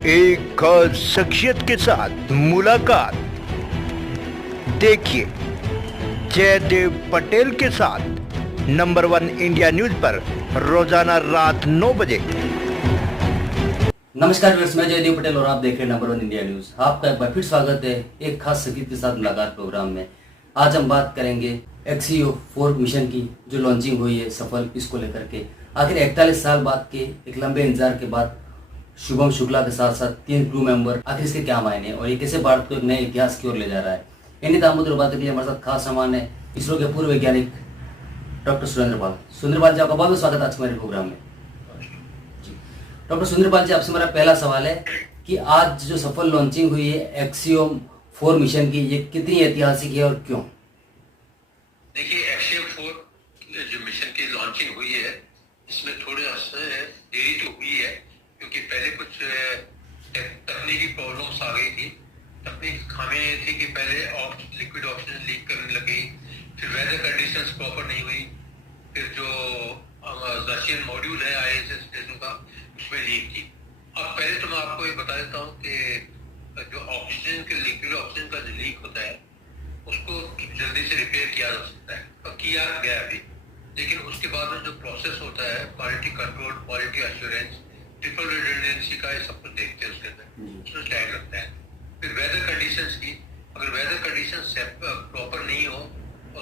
एक खास शख्सियत के साथ मुलाकात। देखिए जयदेव पटेल के साथ नंबर 1 इंडिया न्यूज पर रोजाना रात 9 बजे। नमस्कार व्यूअर्स, मैं जयदेव पटेल और आप देख रहे हैं नंबर 1 इंडिया न्यूज। आपका एक बार फिर स्वागत है एक खास शख्सियत के साथ मुलाकात प्रोग्राम में। आज हम बात करेंगे एक्सियो 4 मिशन की जो लॉन्चिंग हुई है सफल, इसको लेकर के आखिर 41 साल बाद के एक लंबे इंतजार के बाद शुभम शुक्ला के साथ साथ 3 क्रू मेंबर, आखिर इसके क्या मायने और ये कैसे भारत को एक नए इतिहास की ओर ले जा रहा है। इन्हीं तामुद्र बातों के लिए हमारे साथ खास सामान है इसरो के पूर्व वैज्ञानिक डॉक्टर सुरेंद्र पाल जी, आपका बहुत बहुत स्वागत है आज के मेरे प्रोग्राम में। डॉक्टर सुरेंद्र पाल जी, आपसे मेरा पहला सवाल है कि आज जो सफल लॉन्चिंग हुई है एक्सियो 4 मिशन की, ये कितनी ऐतिहासिक है और क्यों? देखिए, एक्सियो 4 जो मिशन की लॉन्चिंग हुई है इसमें थोड़ा सा देरी तो हुई है क्योंकि पहले कुछ तकनीकी प्रॉब्लम्स आ गई थी। तकनीकी खामी ये थी कि पहले लिक्विड ऑक्सीजन लीक करने लगी, फिर वेदर कंडीशंस प्रॉपर नहीं हुई, फिर जो रशियन मॉड्यूल है ISS स्टेशन का उसमें लीक थी। अब पहले तो मैं आपको ये बता देता हूँ कि जो ऑक्सीजन के लिक्विड ऑक्सीजन का जो लीक होता है उसको जल्दी से रिपेयर किया जा सकता है और किया गया भी, लेकिन उसके बाद में जो प्रोसेस होता है quality control, quality assurance, triple redundancy का, ये सब कुछ देखते हैं उसके अंदर, उसमें टाइम लगता है। फिर वेदर कंडीशंस की, अगर वेदर कंडीशंस प्रॉपर नहीं हो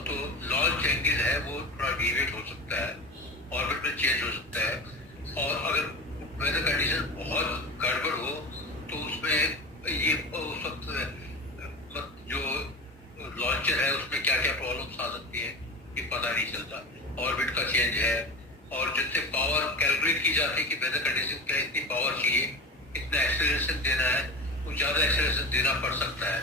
तो लॉन्च एंगल है वो थोड़ा डिविएट हो सकता है, ऑर्बिट में चेंज हो सकता है। और अगर वेदर कंडीशन बहुत गड़बड़ हो तो उसमें ये उस वक्त जो लॉन्चर है उसमें क्या क्या प्रॉब्लम्स आ सकती है ये पता नहीं चलता। ऑर्बिट का चेंज है और जितने पावर कैलकुलेट की जाती है कि वेदर कंडीशन क्या इतनी पावर चाहिए, इतना एक्सेलरेशन देना है, कुछ ज़्यादा एक्सेलरेशन देना पड़ सकता है।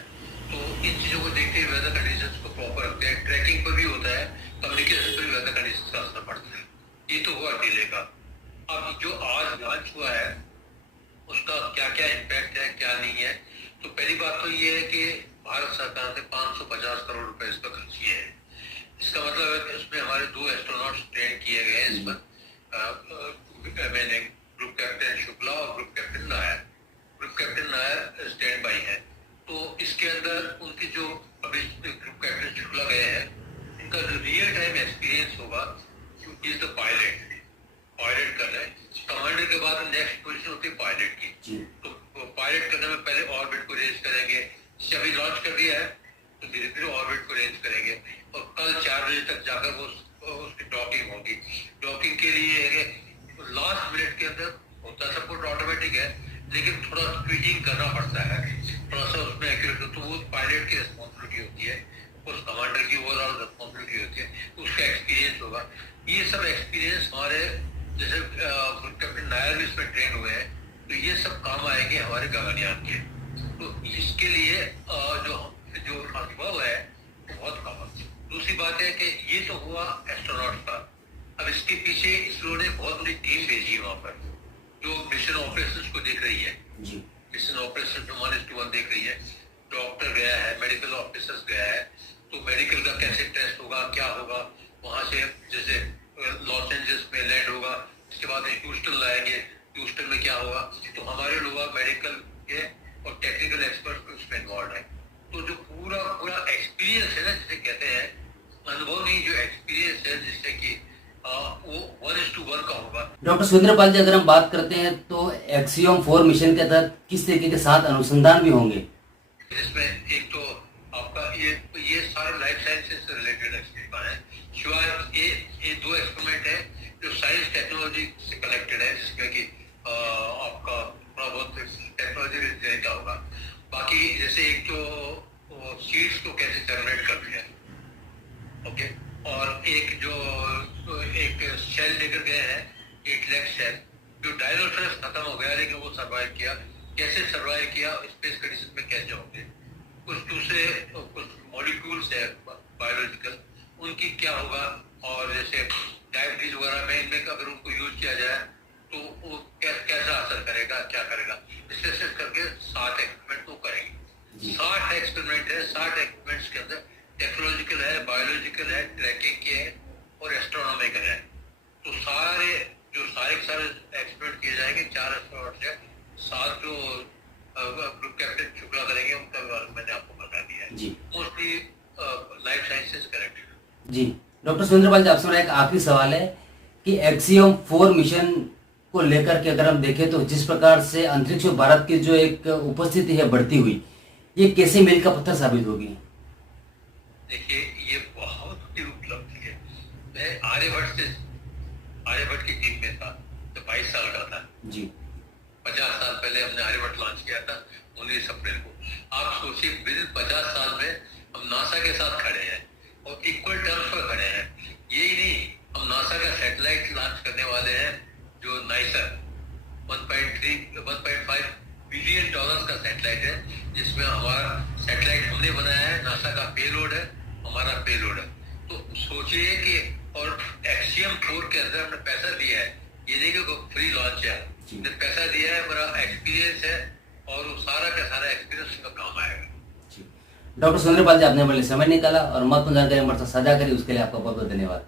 तो इन चीज़ों को देखते हुए वेदर कंडीशन को प्रॉपर रखते हैं। ट्रैकिंग पर भी होता है, कम्युनिकेशन पर भी वेदर कंडीशन का असर पड़ता है। ये तो हुआ डिले का। अब जो आज लॉन्च हुआ है उसका क्या क्या इम्पैक्ट है क्या नहीं है, तो पहली बात तो ये है कि भारत सरकार ने 550 करोड़ रुपए इस पर खर्च किए हैं। इसका मतलब है कि इसमें हमारे 2 एस्ट्रोनॉट्स ट्रेन किए गए हैं इस पर। मैंने ग्रुप कैप्टन शुक्ला और group captain Nair. Group captain Nair stand by है, तो इसके अंदर उनकी जो अभी ग्रुप कैप्टन शुक्ला गए हैं इनका जो रियल टाइम एक्सपीरियंस होगा, इज द पायलट कर रहे हैं। कमांडर के बाद नेक्स्ट पोजीशन होती है पायलट की, तो पायलट करने में पहले ऑर्बिट को रेंज करेंगे। अभी लॉन्च कर दिया है तो धीरे धीरे ऑर्बिट को रेंज करेंगे और कल 4 बजे तक जाकर वो उसकी डॉकिंग होगी। डॉकिंग के लिए लास्ट मिनट के अंदर होता है, सब कुछ ऑटोमेटिक है लेकिन थोड़ा ट्विचिंग करना पड़ता है, थोड़ा सा उसमें एक्यूरेट, तो वो पायलट की रिस्पॉन्सिबिलिटी होती है, उस कमांडर की ओवरऑल रिस्पॉन्सिबिलिटी होती है, तो उसका एक्सपीरियंस होगा। ये सब एक्सपीरियंस हमारे जैसे कैप्टन नायर भी इसमें ट्रेन हुए हैं, तो ये सब काम आएंगे हमारे गगनयान के। तो इसके लिए जो अनुभव है वो बहुत कम है। दूसरी बात है कि ये तो हुआ एस्ट्रोनॉट का। अब इसके पीछे इसरो ने बहुत बड़ी टीम भेजी है वहाँ पर जो मिशन ऑपरेशंस को देख रही है। मिशन ऑपरेशन 1:1 देख रही है। डॉक्टर गया है, मेडिकल ऑफिसर्स गया है, तो मेडिकल का कैसे टेस्ट होगा, क्या होगा, वहाँ से जैसे लॉस एंजल्स में लैंड होगा, इसके बाद ह्यूस्टन लाएंगे, ह्यूस्टन में क्या होगा, तो हमारे लोग मेडिकल के और टेक्निकल एक्सपर्ट उसमें इन्वॉल्व है। तो जो पूरा एक्सपीरियंस है ना, जिसे कहते हैं अनुभव नहीं, जो एक्सपीरियंस है जिससे कि वो 1:1 का होगा। डॉक्टर सुरेंद्र पाल जी, अगर हम बात करते हैं तो एक्सियो 4 मिशन के तहत किस तरीके के साथ अनुसंधान भी होंगे? इसमें एक तो आपका ये सारे लाइफ साइंसेज से रिलेटेड एक्सपेरिमेंट है, शिवाय ये 2 एक्सपेरिमेंट है जो साइंस टेक्नोलॉजी से कनेक्टेड है, जिसमें कि आपका थोड़ा बहुत टेक्नोलॉजी रिलेटेड का होगा। बाकी जैसे एक तो सीड्स को कैसे जर्मिनेट करते हैं, ओके, और एक जो एक शेल लेकर गए हैं, 8 लेग शेल, जो डायनासोरस खत्म हो गया लेकिन वो सर्वाइव किया। कैसे सर्वाइव किया, स्पेस कंडीशन में कैसे होंगे, कुछ दूसरे कुछ मॉलिक्यूल्स है बायोलॉजिकल, उनकी क्या होगा, और जैसे डायबिटीज वगैरह में इनमें अगर उनको यूज किया जाए तो वो कैसा असर करेगा, क्या करेगा, इससे करके 60 एक्सपेरिमेंट तो करेंगे। 60 एक्सपेरिमेंट है, 60 एक्सपेरिमेंट्स के अंदर टेक्नोलॉजिकल है, बायोलॉजिकल है, ट्रैकिंग के है और एस्ट्रोनॉमिकल है। तो सारे के सारे एक्सपेरिमेंट किए जाएंगे 4 एस्ट्रोनॉट्स है, साथ जो ग्रुप कैप्टन शुक्ला करेंगे उनका मैंने आपको बता दिया है। जी मोस्टली लाइफ साइंसेज कनेक्टेड। जी डॉक्टर सुरेंद्रपाल जी, आपसे मेरा एक आखिरी सवाल है कि एक्सियम 4 मिशन को लेकर के अगर हम देखें तो जिस प्रकार से अंतरिक्ष में भारत की जो एक उपस्थिति है बढ़ती हुई, ये कैसे मील का पत्थर साबित होगी? देखिए, ये बहुत बड़ी उपलब्धि है। मैं आर्यभट्ट की टीम में था तो 22 साल का था जी। 50 साल पहले हमने आर्यभट्ट लॉन्च किया था 19 अप्रैल को। आप सोचिए, विद 50 साल में हम नासा के साथ खड़े हैं और इक्वल टर्म्स पर खड़े हैं। यही नहीं, हम नासा का सैटेलाइट लॉन्च करने वाले हैं जो नाइसर 1.5 बिलियन डॉलर्स का सैटेलाइट है, जिसमें हमारा सैटेलाइट हमने बनाया है, नासा का पेलोड है, हमारा पेलोड है। तो सोचिए कि और एक्सियम 4 के अंदर हमने पैसा दिया है, ये नहीं कि फ्री लॉन्च है, हमने पैसा दिया है, बड़ा एक्सपीरियंस है और वो सारा का सारा एक्सपीरियंस का काम आएगा। डॉक्टर सुरेंद्रपाल जी, आपने बड़े समय निकाला और महत्वपूर्ण जानकारी हमारे साथ साझा करी, उसके लिए आपका बहुत बहुत धन्यवाद।